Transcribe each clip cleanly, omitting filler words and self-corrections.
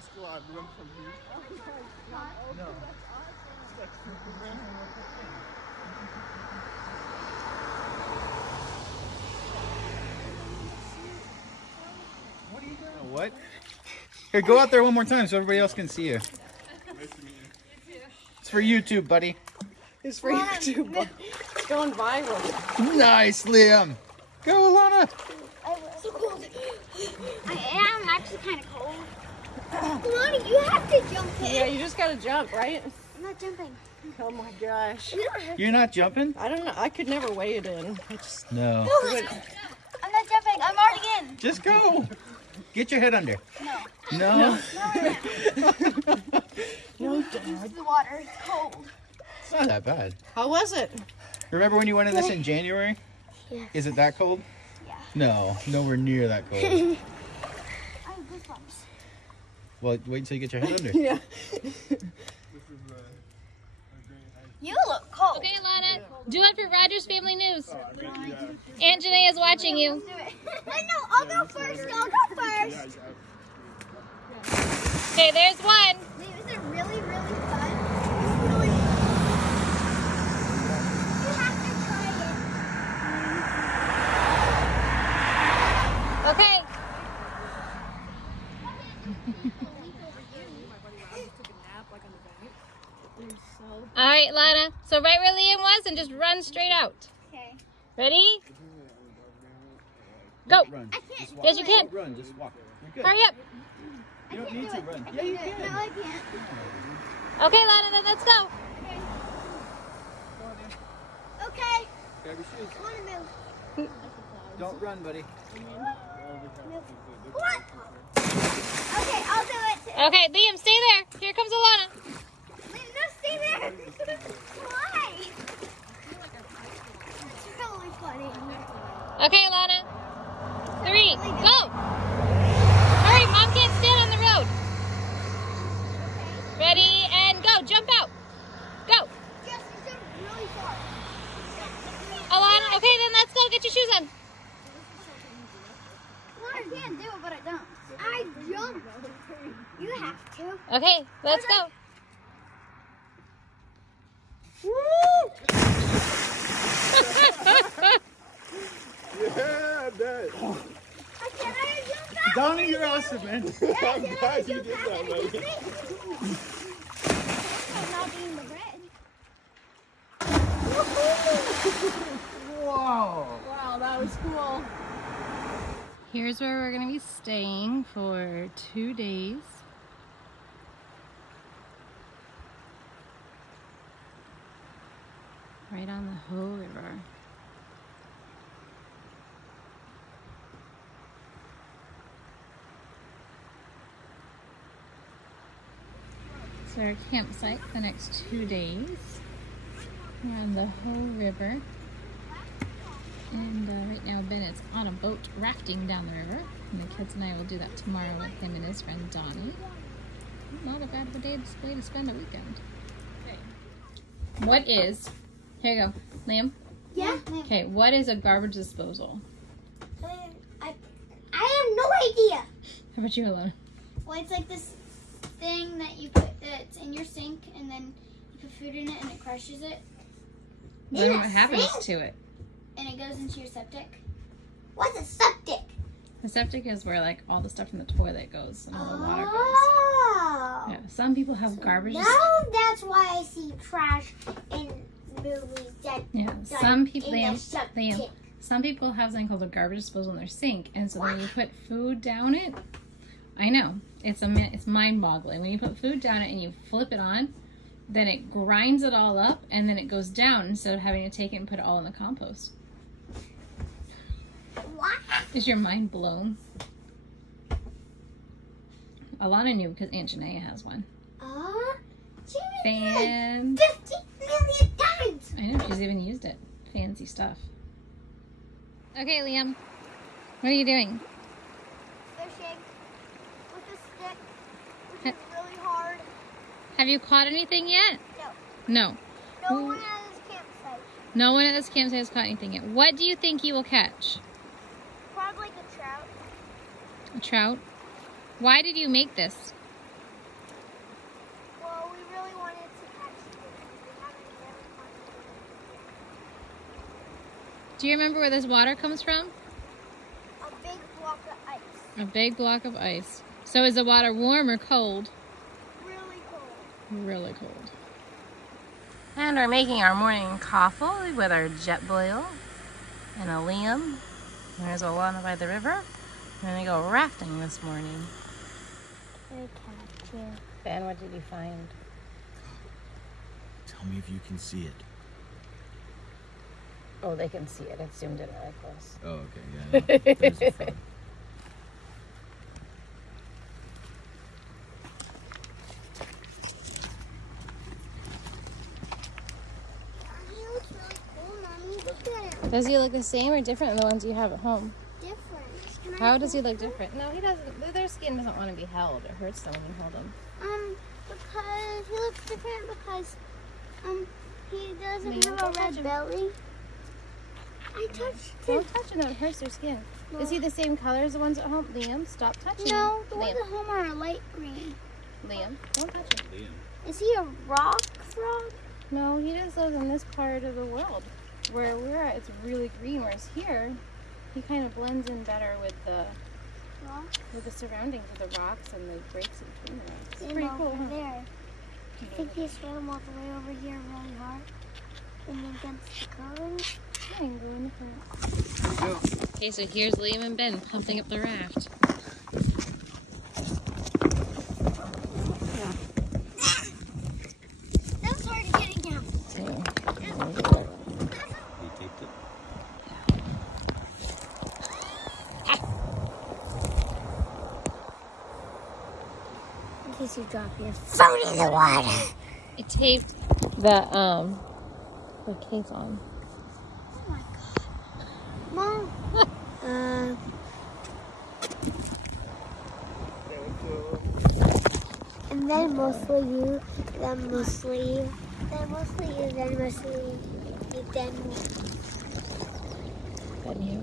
school, I've run from here. No. It's like Superman. What are you doing? What? Here, go out there one more time so everybody else can see you. Nice to meet you. It's for YouTube, buddy. It's for YouTube. It's going viral. Nice, Liam. Go, Alana. It's so cold. I am actually kind of cold. Alana, you have to jump in. Yeah, you just gotta jump, right? I'm not jumping. Oh my gosh. You're not jumping? I don't know. I could never wade in. No. I'm not jumping. I'm already in. Just go. Get your head under. No. No? No, This Dad. is the water. It's cold. It's not that bad. How was it? Remember when you went in this in January? Yeah. Is it that cold? Yeah. No, nowhere near that cold. I have goosebumps. Well, wait until you get your head under. Yeah. You look cold. Okay, Alana, do it for Rogers Family News. Aunt Janae is watching you. Let's do it. Wait, no, I'll go first. I'll go first. Okay, there's one. Wait, is it really, really fun? It's really fun. You have to try it. Okay. All right, Lana. So right where Liam was and just run straight out. Okay. Ready? Go. Run. I can't. Just walk. Yes, you can. Don't run, just walk. You're good. Hurry up. You don't need to run. I Yeah, you can't do it. can. No, I can't. Okay, Lana, then let's go. Okay. Grab your shoes. I want to move. Don't run, buddy. What? Okay, I'll do it. Okay, Liam, stay there. Here comes Alana. Wait, no, stay there. Why? It's really funny. Okay, Alana. 3, go. Hurry, Mom can't stand on the road. Ready, and go. Jump out. Go. Just it's really far. Alana, okay, then let's go. Get your shoes on. Well, I can do it, but I don't. I jump. You have to. Okay, let's go. Yeah, I bet. I can't jump that. Donnie, you're awesome, man. I'm glad you did that, buddy. I'm not eating the bread. Whoa. Wow, that was cool. Here's where we're going to be staying for 2 days. Right on the Hoh River. So our campsite for the next 2 days. We're on the Hoh River. And right now Ben is on a boat rafting down the river. And the kids and I will do that tomorrow with him and his friend Donnie. Not a bad of a day to spend a weekend. Okay. What is, here you go, Liam. Yeah. Okay, what is a garbage disposal? I have no idea. How about you, Alana? Well, it's like this thing that you put that's in your sink, and then you put food in it, and it crushes it. Then what happens to it? And it goes into your septic. What's a septic? The septic is where like all the stuff from the toilet goes and all the water goes. Oh. Yeah, some people have garbage. Now that's why I see trash in movies. Yeah, some people in they the have, septic. some people have something called a garbage disposal in their sink, and so when you put food down it, I know it's mind-boggling. When you put food down it and you flip it on, then it grinds it all up, and then it goes down instead of having to take it and put it all in the compost. What? Is your mind blown? Alana knew because Aunt Janae has one. Fan. Fan. 50 million times. I know, she's even used it. Fancy stuff. Okay, Liam. What are you doing? Fishing with a stick, which is really hard. Have you caught anything yet? No. No. No one at this campsite. No one at this campsite has caught anything yet. What do you think you will catch? Probably like a trout. A trout? Why did you make this? Do you remember where this water comes from? A big block of ice. A big block of ice. So is the water warm or cold? Really cold. Really cold. And we're making our morning coffee with our jet boil and a Liam. There's Alana by the river. We're gonna go rafting this morning. Ben, what did you find? Tell me if you can see it. Oh, they can see it. It's zoomed in really close. Oh, okay, yeah. There's the front. He looks really cool, Mommy. Look at him. Does he look the same or different than the ones you have at home? Different. Can I How does he hold look him? different? No, he doesn't. Their skin doesn't want to be held. It hurts them when you hold them. Because he looks different because he doesn't Maybe have don't a touch red him. belly. I touched him. Don't touch him. That hurts their skin. Is he the same color as the ones at home? Liam, stop touching him. No, the ones Liam, at home are light green. Liam, don't touch him. Is he a rock frog? No, he just lives in this part of the world. Where we're at, it's really green, whereas here, he kind of blends in better with the surroundings of the rocks and the breaks in between the rocks. It's And pretty over cool, huh? there. I think he swam all the way over here really hard. And against the current. Yeah, you can go in the front. Okay, so here's Liam and Ben pumping up the raft. That's hard getting out. You taped it? In case you drop your phone in the water. It taped the case on. Oh my god. Mom. And then mostly you, then mostly you, then mostly you, then mostly you, then me. Then you.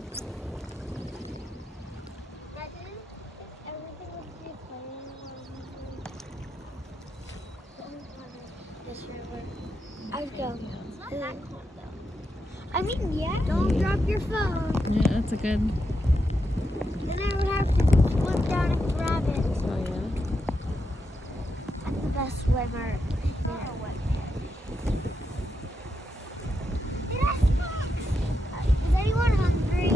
Imagine if everything was to be playing this river. I'd go. It's not that cold though. I mean, yeah. Don't drop your phone. Yeah, that's a good. Then I would have to flip down and grab it. Oh yeah. I'm the best swimmer. Is anyone hungry?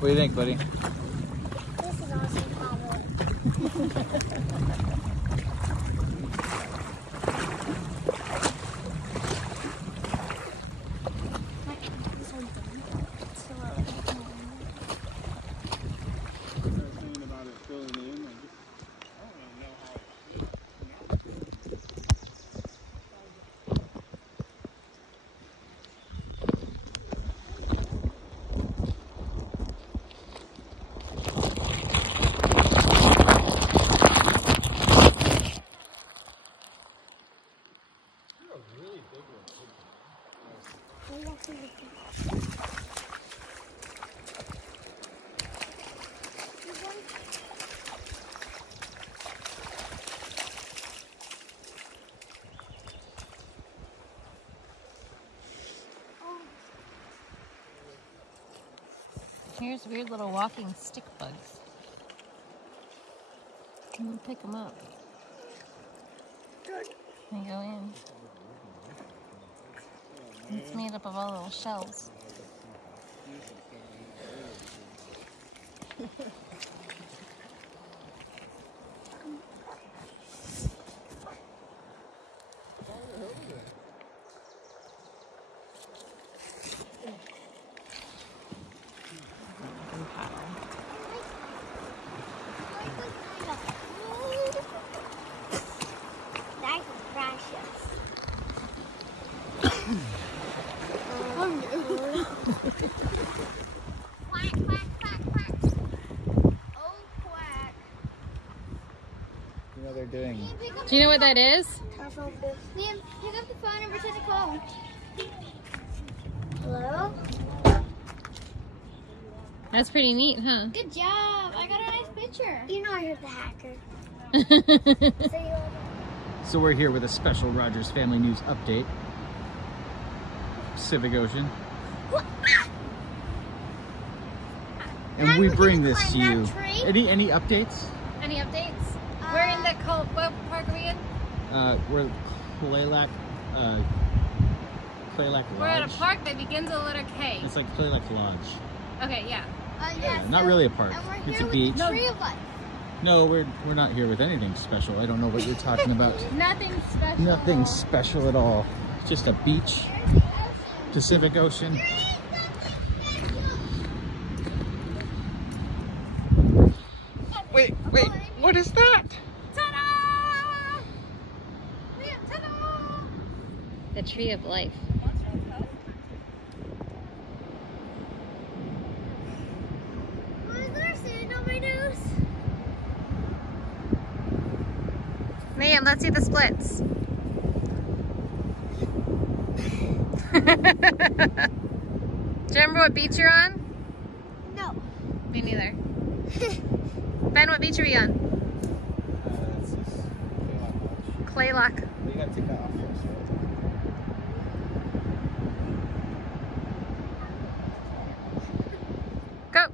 What do you think, buddy? This is awesome, Pablo. Here's weird little walking stick bugs. I'm gonna pick them up. They go in. It's made up of all little shells. Nice. doing? Do you know what that is? Liam, pick up the phone and pretend to call. Hello? That's pretty neat, huh? Good job. I got a nice picture. You know you're the hacker. So we're here with a special Rogers Family News update. Pacific Ocean. And we bring this to you. Any updates? Any updates? We're in the what park are we in? We're Claylac Lodge. We're at a park that begins with the letter K. It's like Claylac Lodge. Okay, yeah. Yes, Not really a park. And we're It's here a with beach. the three of us. No, we're not here with anything special. I don't know what you're talking about. Nothing special. Nothing special at all. Just a beach. Pacific Ocean. Wait, what is that? Ta-da! Liam, ta-da! The tree of life. Why is there sand on my nose? Liam, let's see the splits. Do you remember what beach you're on? No. Me neither. Ben, what beach are we on? This is Claylac Lodge. Claylock. You gotta take that off first, right? Go.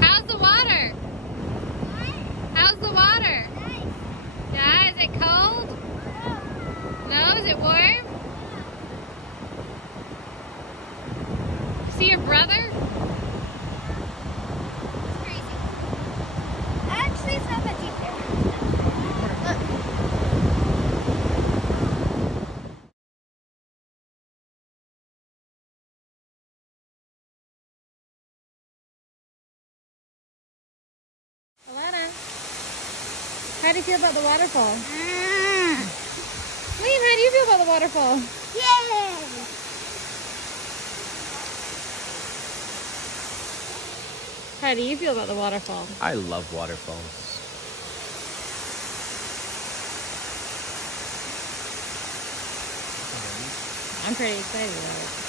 How's the water? How's the water? Yeah, is it cold? No, is it warm? See your brother? It's crazy. Actually, it's not that deep there. Look. Alana, how do you feel about the waterfall? Liam, how do you feel about the waterfall? Yay! How do you feel about the waterfall? I love waterfalls. I'm pretty excited about it.